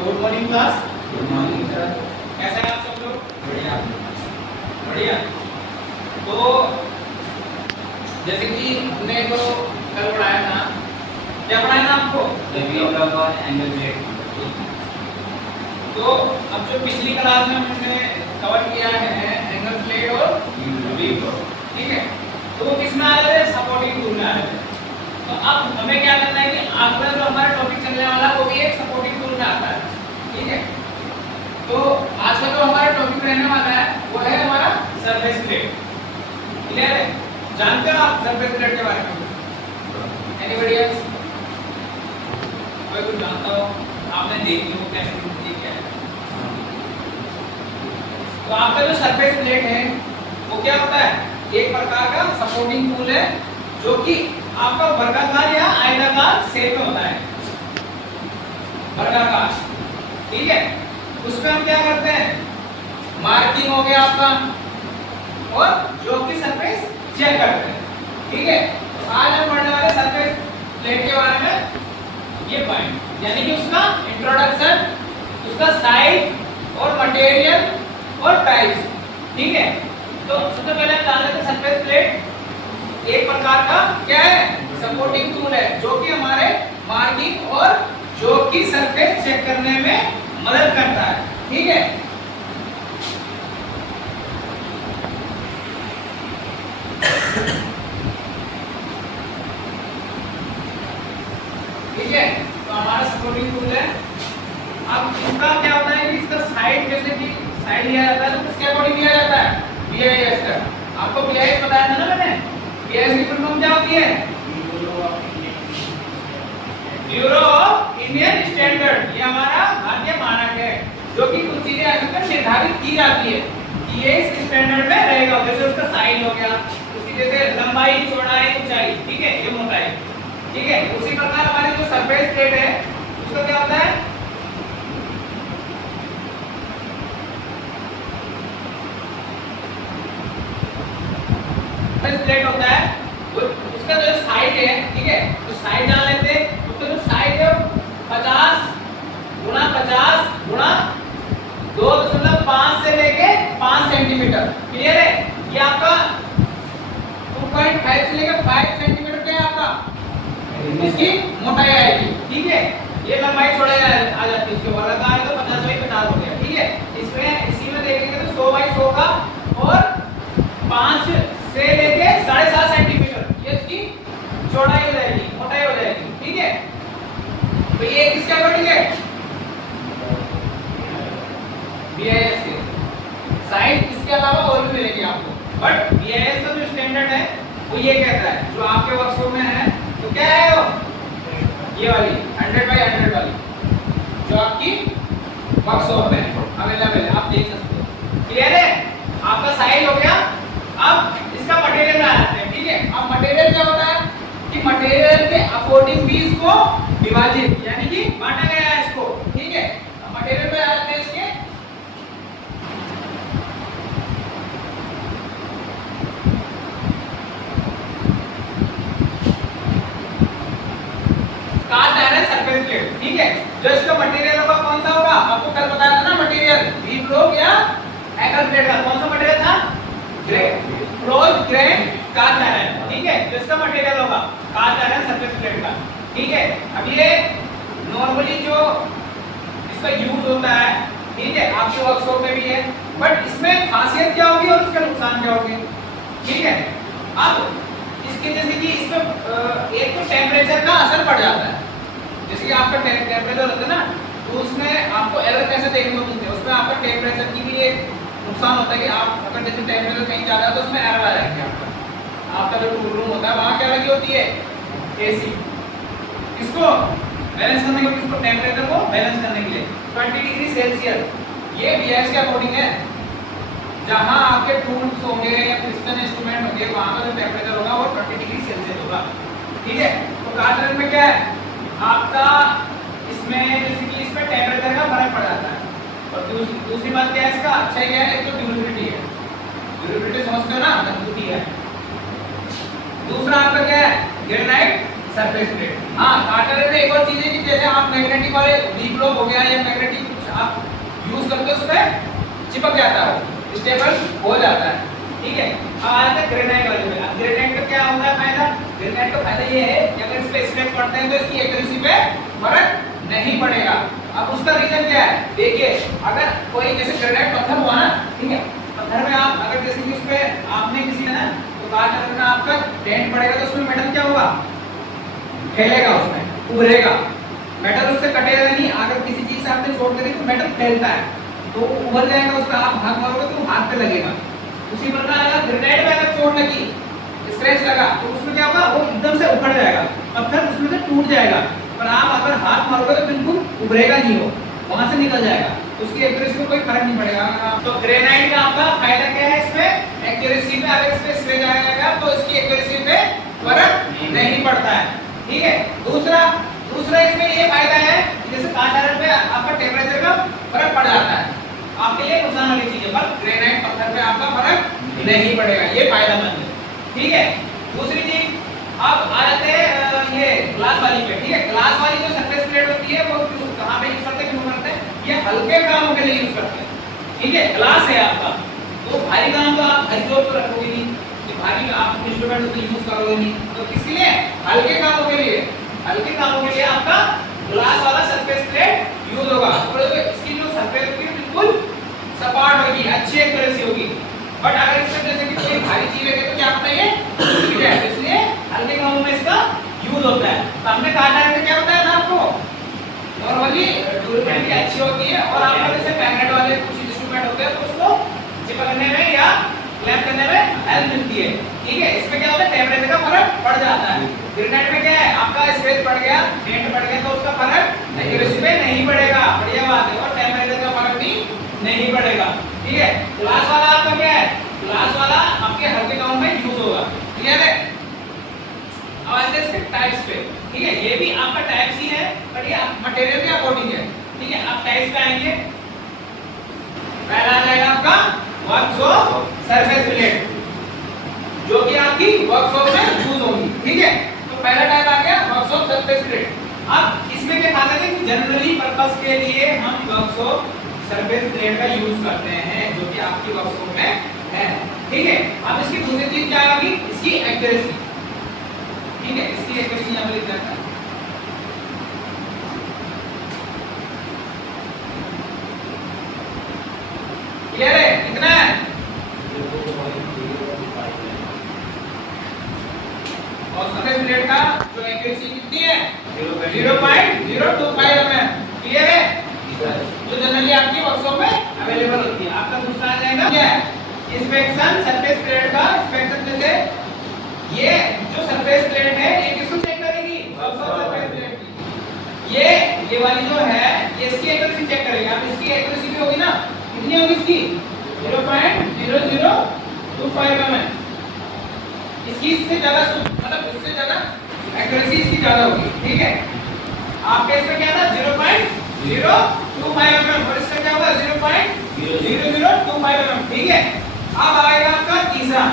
तो good morning class. Good morning sir. कैसे हैं आप सब लोग? बढ़िया बढ़िया। तो जैसे कि हमने तो कल पढ़ाया था, क्या पढ़ाया था आपको? डेवलप और एंगल प्लेट। तो अब जो पिछली क्लास में हमने कवर किया है एंगल प्लेट और वीव को, ठीक है, तो वो किस में आ रहे थे? सपोर्टिंग टूल में आ रहे थे। तो अब हमें क्या करना है कि आगे जो हमारा टॉपिक चलने वाला है वो भी एक सपोर्टिंग टूल में आता है, ठीक है। तो आज का जो हमारा टॉपिक रहने वाला है वो है हमारा सरफेस प्लेट। क्लियर है? जानते हो आप सरफेस प्लेट के बारे में? Anybody else? कोई कुछ जानता हो? आपने देख लो कैसे बनती क्या है। तो आपका जो सरफेस प्लेट है वो क्या होता है? एक प्रकार का सपोर्टिंग टूल है जो कि आपका वर्गाकार या आयताकार शेप में होता है। वर्गाकार, ठीक है। उसमें हम क्या करते हैं? मार्किंग हो गया आपका और जो कि सरफेस चेक करते हैं, ठीक है। तो आज हम पढ़ने वाले सरफेस प्लेट के बारे में ये पॉइंट, यानी कि उसका इंट्रोडक्शन, उसका साइज और मटेरियल और टाइप्स, ठीक है। तो सबसे पहले हम जान लेते हैं सरफेस प्लेट एक प्रकार का क्या है? सपोर्टिंग टूल है जो कि हमारे मार्किंग और जो कि सरफेस चेक करने में मदद करता है, ठीक है। ठीक है, तो हमारा सपोर्टिंग टूल है। अब इसका क्या होता है कि इसका साइड, जैसे कि साइड लिया जाता है तो किसके अकॉर्डिंग लिया जाता है? बीआईएस का। आपको बीआईएस बताया था ना मैंने? बीआईएस की फुल फॉर्म क्या होती है? Bureau of Indian standard. ये हमारा भारतीय मानक है जो कि कुछ चीजें ऐसे निर्धारित की जाती है कि ये इस स्टैंडर्ड में रहेगा। जैसे उसका साइज हो गया, उसकी जैसे लंबाई, चौड़ाई, ऊंचाई, ठीक है, ये मोटाई, ठीक है। उसी प्रकार हमारी जो सरफेस प्लेट है उसका क्या होता है? सरफेस प्लेट होता है उसका जो साइज है, ठीक है, तो साइज जान लेते हैं। उसका जो साइज है 50 गुणा 50 गुणा 2.5 से लेके 5 सेंटीमीटर। क्लियर है? ये आपका 2.5 से लेके 5 सेंटीमीटर क्या है आपका इसकी मोटाई आएगी, ठीक है। ये लंबाई चौड़ाई आ जाती है इसके वर्गाकार है तो 50 बाई 50 हो गया, ठीक है। इसमें इसी में देखेंगे तो 100 बाई 100 का और 5 से लेके 7.5 सेंटीमीटर ये इसकी चौड़ाई हो जाएगी, मोटाई हो जाएगी, ठीक है। तो ये किसके अकॉर्डिंग है? बीआईएस के। साइज इसके अलावा और भी मिलेगी आपको, बट बीआईएस का जो स्टैंडर्ड है वो ये कहता है, जो आपके वर्कशॉप में है तो क्या है वो? ये वाली 100 बाई 100 वाली जो आपकी वर्कशॉप में अवेलेबल है, आप देख सकते हो। क्लियर है? आपका साइज हो गया। अब इसका मटेरियल में आते हैं, ठीक है। अब मटेरियल क्या होता है कि मटेरियल के अकॉर्डिंग भी इसको विभाजित यानी कि बांटा गया है इसको, ठीक है। अब मटेरियल में आते हैं इसके कास्ट आयरन सरफेस प्लेट, ठीक है। जो इसका मटेरियल होगा कौन सा होगा? आपको कल बताया था ना मटेरियल वीव ब्लॉक या एंगल प्लेट का कौन सा मटेरियल था? क्लोज ग्रेन कास्ट आयरन, ठीक है। जो इसका मटेरियल होगा कास्ट आयरन सरफेस प्लेट का, ठीक है। अब ये नॉर्मली जो इसका यूज होता है, ठीक है, आपके वर्कशॉप में भी है, बट इसमें खासियत क्या होगी और उसके नुकसान क्या होंगे, ठीक है। अब इसके जैसे कि इसमें एक तो टेम्परेचर का असर पड़ जाता है। जैसे कि आपका टेम्परेचर होता है ना, तो उसमें आपको एरर कैसे देखने को मिलती है? उसमें आपका टेम्परेचर की भी एक नुकसान होता है कि आप अगर जैसे टेम्परेचर कहीं ज्यादा है तो उसमें एरर आ जाएगी। आपका जो टूल रूम होता है वहाँ क्या लगी होती है? एसी। इसको बैलेंस करने के लिए, इसको टेम्परेचर को बैलेंस करने के लिए 20 डिग्री सेल्सियस ये बीआईएस के अकॉर्डिंग है। जहां आपके टूल्स होंगे या पिस्टन इंस्ट्रूमेंट होंगे वहां का जो टेम्परेचर होगा वो 20 डिग्री सेल्सियस होगा, ठीक है। तो कास्ट आयरन में क्या है आपका? इसमें जैसे कि इसमें टेम्परेचर का फर्क पड़ जाता है। और दूसरी बात क्या है इसका? अच्छा क्या है? एक तो ड्यूरेबिलिटी है। ड्यूरेबिलिटी समझते हो ना? मजबूती है। दूसरा आपका क्या है? Granite surface plate. हाँ, कार्टर में एक और चीज है कि जैसे आप मैग्नेटिक वाले डी ब्लॉक हो गया या मैग्नेटिक कुछ आप यूज करते हो उसमें चिपक जाता है, स्टेबल हो जाता है। ठीक है, अब आते हैं ग्रेनाइट वाले पे। अब ग्रेनाइट का क्या होता है फायदा? ग्रेनाइट का फायदा ये है कि अगर इस पे स्क्रैच पड़ते हैं तो इसकी एक्यूरेसी पे फर्क नहीं पड़ेगा। अब उसका रीजन क्या है? देखिए, अगर कोई जैसे ग्रेनाइट पत्थर हुआ ना, ठीक है, पत्थर में आप अगर जैसे कि उस पे आपने किसी ने ना तो काट में आपका डेंट पड़ेगा तो उसमें मेटल क्या होगा? फैलेगा, उसमें उभरेगा। मेटल उससे कटेगा नहीं। अगर किसी चीज से आपने चोट करी तो मेटल फैलता है तो उभर जाएगा, उसका आप हाथ मारोगे तो हाथ पे लगेगा। उसी प्रकार अगर ग्रेनाइट में अगर चोट लगी, स्क्रैच लगा तो उसमें क्या होगा? वो एकदम से उखड़ जाएगा, पत्थर उसमें से टूट जाएगा। पर आप अगर हाथ मारोगे तो बिल्कुल उभरेगा नहीं, वो वहां से निकल जाएगा, उसकी एक्यूरेसी में कोई फर्क नहीं पड़ेगा। तो ग्रेनाइट का आपका फायदा क्या है? इसमें एक्यूरेसी में अगर इसमें स्क्रैच आएगा तो इसकी एक्यूरेसी पे फर्क नहीं पड़ता है। ठीक है, दूसरा इसमें ये फायदा है कि जैसे कांच आयरन पे आपका टेम्परेचर का फर्क पड़ जाता है, आपके लिए नुकसान वाली चीज है, पर ग्रेनाइट पत्थर पे आपका फर्क नहीं पड़ेगा, ये फायदेमंद है। ठीक है, दूसरी चीज अब आ जाते हैं ये ग्लास वाली पे। ठीक है, ग्लास वाली जो सरफेस प्लेट होती है वो कहाँ पे यूज करते हैं, क्यों करते हैं? ये हल्के कामों के लिए यूज करते हैं। ठीक है, ग्लास है आपका तो भारी काम तो आप घर जोड़ तो रखोगे नहीं, भारी आप इंस्ट्रूमेंट उसमें यूज करोगे नहीं, तो किसके लिए? हल्के कामों के लिए। हल्के कामों के लिए आपका ग्लास वाला सरफेस प्लेट यूज होगा। और इसकी जो सरफेस होगी बिल्कुल सपाट होगी, अच्छी एक्यूरेसी होगी। बट अगर इसमें जैसे कि कोई भारी चीज है तो क्या होता है? ये टूट जाए, इसलिए हल्के कामों में इसका यूज होता है। तो हमने काटा है क्या बताया था आपको? नॉर्मली ड्यूरेबिलिटी अच्छी होती है और आपका जैसे मैग्नेट वाले कुछ इंस्ट्रूमेंट होते हैं तो उसको चिपकने में या क्लैंप करने में हेल्प मिलती है। ठीक है, इसमें क्या होता है? टेम्परेचर का फर्क पड़ जाता है। ग्रेनाइट में क्या है? आपका स्पेस बढ़ गया, डेंट बढ़ गया तो उसका फर्क एक्यूरेसी पे नहीं पड़ेगा, बढ़िया बात है, और टेम्परेचर का फर्क भी नहीं पड़ेगा। ठीक है, ग्लास वाला आपका क्या है? ग्लास वाला आपके हल्के कामों में यूज होगा। क्लियर है? अब आते हैं इसके टाइप्स पे। ठीक है, ये भी आपका टाइप्स ही है बट ये मटेरियल के अकॉर्डिंग है। ठीक है, अब टाइप्स पे आएंगे। पहला आ जाएगा आपका वर्कशॉप सरफेस प्लेट, जो कि आपकी वर्कशॉप में यूज होगी। ठीक है, तो पहला टाइप आ गया वर्कशॉप सरफेस प्लेट। अब इसमें क्या था कि जनरली पर्पस के लिए हम वर्कशॉप सरफेस प्लेट का यूज करते हैं, जो कि आपकी वर्कशॉप में है। ठीक है, अब इसकी दूसरी चीज क्या होगी? इसकी एक्यूरेसी। ठीक है, इसकी एक्यूरेसी यहां पर लिख देता है। क्लियर है? कितना है? और सरफेस प्लेट का जो एक्यूरेसी कितनी है? 0.025 mm। क्लियर है? जो जनरली आपकी वर्कशॉप में अवेलेबल होती है। आपका दूसरा आ जाएगा क्या है? इंस्पेक्शन सरफेस प्लेट का। इंस्पेक्शन जैसे ये जो सरफेस प्लेट है ये किसको चेक करेगी? वर्कशॉप सरफेस प्लेट की। ये वाली जो है ये इसकी एक्यूरेसी चेक करेगी। अब इसकी एक्यूरेसी भी होगी ना, कितनी होगी इसकी? 0.0025 mm। इसकी इससे ज्यादा मतलब इससे ज्यादा एक्यूरेसी इसकी ज्यादा होगी। ठीक है, आपके इसमें क्या था? 0.025 mm और इसका क्या होगा? 0.0025 mm। ठीक है, अब आएगा आपका तीसरा।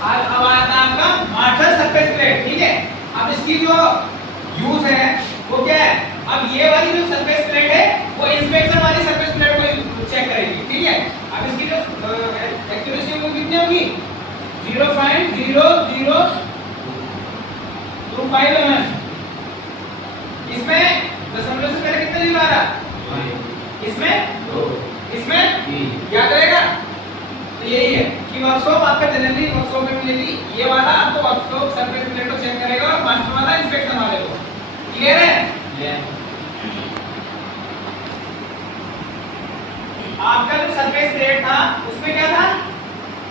अब आता है आपका मार्शल सरफेस प्लेट। ठीक है, अब इसकी जो यूज है वो क्या है? अब ये वाली जो सरफेस प्लेट है वो इंस्पेक्शन वाली सरफेस प्लेट को चेक करेगी। ठीक है, अब इसकी जो एक्यूरेसी वो कितनी होगी? 0.0025 mm। इसमें दशमलव से पहले कितना जीरो आ रहा? इसमें याद रहेगा। तो यही है कि वर्कशॉप आपका जनरली वर्कशॉप में मिलेगी। ये वाला आपको वर्कशॉप सरफेस प्लेट को चेक करेगा और मास्टर वाला इंस्पेक्शन वाले को। क्लियर है? आपका जो सरफेस प्लेट था उसमें क्या था?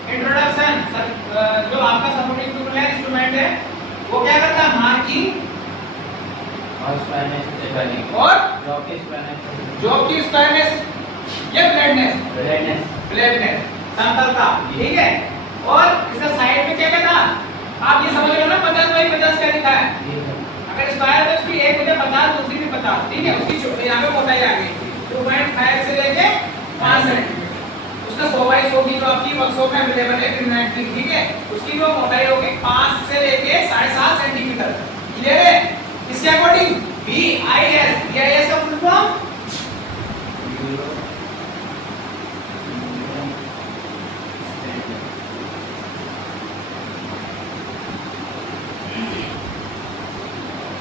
इंट्रोडक्शन। जो आपका सपोर्टिंग टूल है, इंस्ट्रूमेंट है, वो क्या करता है? मार्किंग और जॉब की स्क्वायरनेस या फ्लैटनेस समतलता। ठीक है, और इसका साइड में क्या क्या था? आप ये समझ लो ना, 50 बाई 50 क्या लिखा है? अगर स्क्वायर है तो उसकी एक वजह 50, दूसरी भी 50, ठीक है। उसकी यहाँ पे मोटाई आ गई 2.5 से लेके 5 सेंटीमीटर। उसका 100/100 होगी जो आपकी वर्कशॉप में अवेलेबल है ग्रेनाइट की, ठीक है। उसकी जो मोटाई होगी 5 से लेके 7.5 सेंटीमीटर। क्लियर है? इसके अकॉर्डिंग BIS, BIS का full form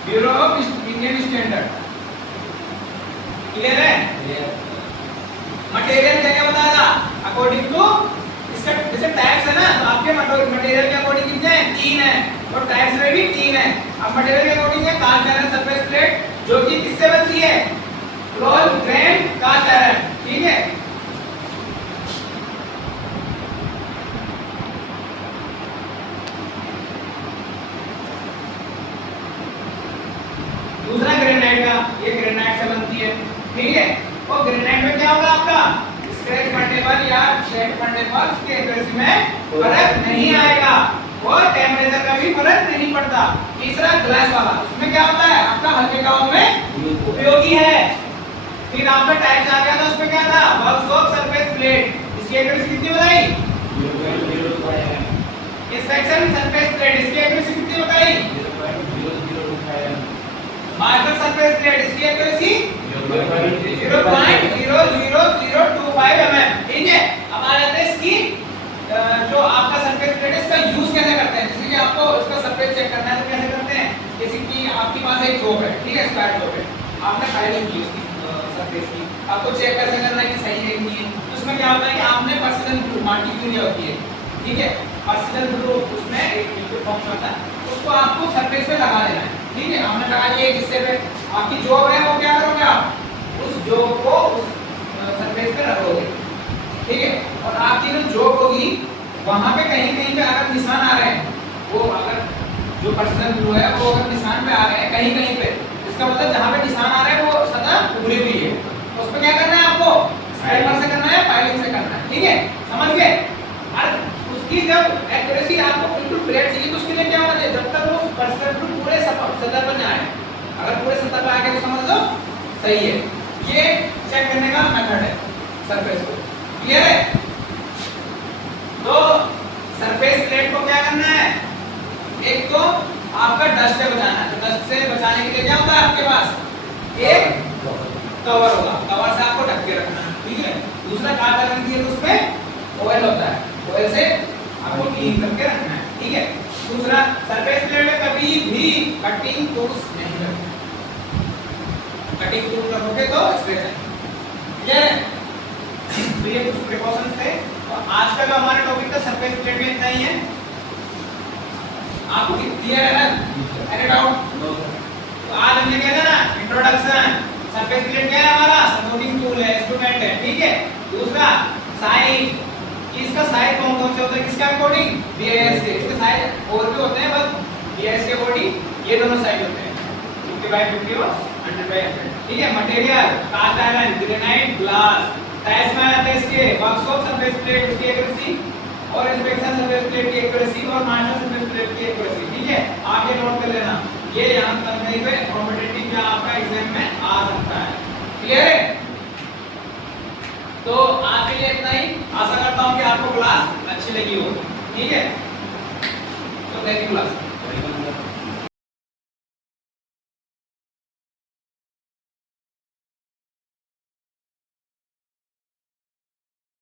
bureau of Indian standard. Clear है? मटेरियल क्या क्या बताया था? अकॉर्डिंग टू इसका जैसे टैक्स है ना, तो आपके मटेरियल के अकॉर्डिंग कितने हैं? 3 है, और टैक्स में भी 3 है। अब मटेरियल के अकॉर्डिंग है कास्ट आयरन सरफेस प्लेट, जो कि किससे बनती है? रोल ग्रेन कास्ट आयरन, ठीक है। दूसरा ग्रेनाइट का, ये ग्रेनाइट से बनती है, ठीक है। और ग्रेनाइट में क्या होगा आपका? स्क्रैच पड़ने पर या शेड पड़ने पर उसके एक्यूरेसी में फर्क नहीं आएगा, और टेम्परेचर का भी फर्क नहीं पड़ता। तीसरा ग्लास वाला, उसमें क्या होता है? आपका हल्के कामों में उपयोगी है। फिर आपका टाइप्स आ गया था, उसमें क्या था? वर्कशॉप सरफेस प्लेट, इसकी एक्यूरेसी कितनी बताई? 0.025 इंस्पेक्शन सरफेस प्लेट, इसकी एक्यूरेसी कितनी बताई? 0.005 मार्कर सरफेस प्लेट, इसकी एक्यूरेसी 0.00025 mm, ठीक है। अब आ जाते हैं इसकी जो आपका सरफेस प्लेट है, इसका यूज कैसे करते हैं। जैसे कि आपको इसका सरफेस चेक करना है तो कैसे करते हैं? जैसे कि आपके पास एक जॉब है, ठीक है, स्क्वायर जॉब है, आपने फाइलिंग की उसकी सरफेस की, आपको चेक कैसे करना है कि सही है कि नहीं है। तो उसमें क्या होता है कि आपने पर्सनल ब्लू माटी की लिया होती है, ठीक है, पर्सनल ब्लू, उसमें एक लिक्विड फॉर्म में होता है, उसको आपको सरफेस पे लगा देना है, ठीक है। हमने लगा दिया एक हिस्से पे, आपकी जॉब है वो क्या करोगे आप? उस जॉब को उस सरफेस पे रखोगे, ठीक है। और आपकी जो जॉब होगी वहां पे कहीं कहीं पे अगर निशान आ रहे हैं, वो अगर जो पर्सनल ब्लू है वो अगर निशान पे आ रहे हैं कहीं कहीं पे, इसका मतलब जहां पे निशान आ रहे हैं वो सतह उभरी हुई है, तो उस पे क्या करना है आपको? स्क्रैपर से करना है, फाइलिंग से करना है, ठीक है, समझ गए। और उसकी जब एक्यूरेसी आपको बिल्कुल फ्लैट चाहिए तो उसके लिए क्या होना चाहिए? जब तक वो पर्सनल ब्लू पूरे सतह पर ना आए, अगर पूरे सतह पर आ गया तो समझ लो सही है। ये चेक करने का मेथड है सरफेस को। क्लियर है? तो सरफेस प्लेट को क्या करना है? एक तो आपका डस्ट से बचाना है, तो डस्ट से बचाने के लिए क्या होता है आपके पास? एक कवर होगा, कवर से आपको ढक के रखना है, ठीक है। दूसरा काटा रखती है तो उसमें ऑयल होता है, ऑयल से आपको क्लीन करके रखना है, ठीक है। दूसरा सरफेस प्लेट में कभी भी कटिंग टूल्स नहीं रखना, कटिंग टूल रखोगे तो स्क्रैच आएगा। क्लियर है? तो ये कुछ प्रिकॉशंस थे। तो आज का जो हमारा टॉपिक था सरफेस प्लेट में इतना ही है। आपको क्लियर है ना? Any doubt? तो आज हमने क्या था ना, इंट्रोडक्शन, सरफेस प्लेट क्या है हमारा? सपोर्टिंग टूल है, इंस्ट्रूमेंट है, ठीक है। दूसरा साइज, इसका साइज कौन कौन से होता है, किसके अकॉर्डिंग? BIS के। इसके साइज और भी होते हैं, बस BIS के अकॉर्डिंग ये दोनों साइज होते हैं, 50/50 और 100/100, ठीक है। Material cast iron, granite, glass. Types में आते हैं इसके वर्कशॉप सरफेस प्लेट, उसकी एक्यूरेसी, और इंस्पेक्शन सरफेस प्लेट की एक्यूरेसी, और मार्कर सरफेस प्लेट की एक्यूरेसी, ठीक है। आप ये नोट कर लेना, ये यहां पर कहीं पे कॉम्पिटिटिव या आपका एग्जाम में आ सकता है। क्लियर है? तो आज के लिए इतना ही। आशा करता हूं कि आपको क्लास अच्छी लगी हो, ठीक है। तो थैंक यू क्लास।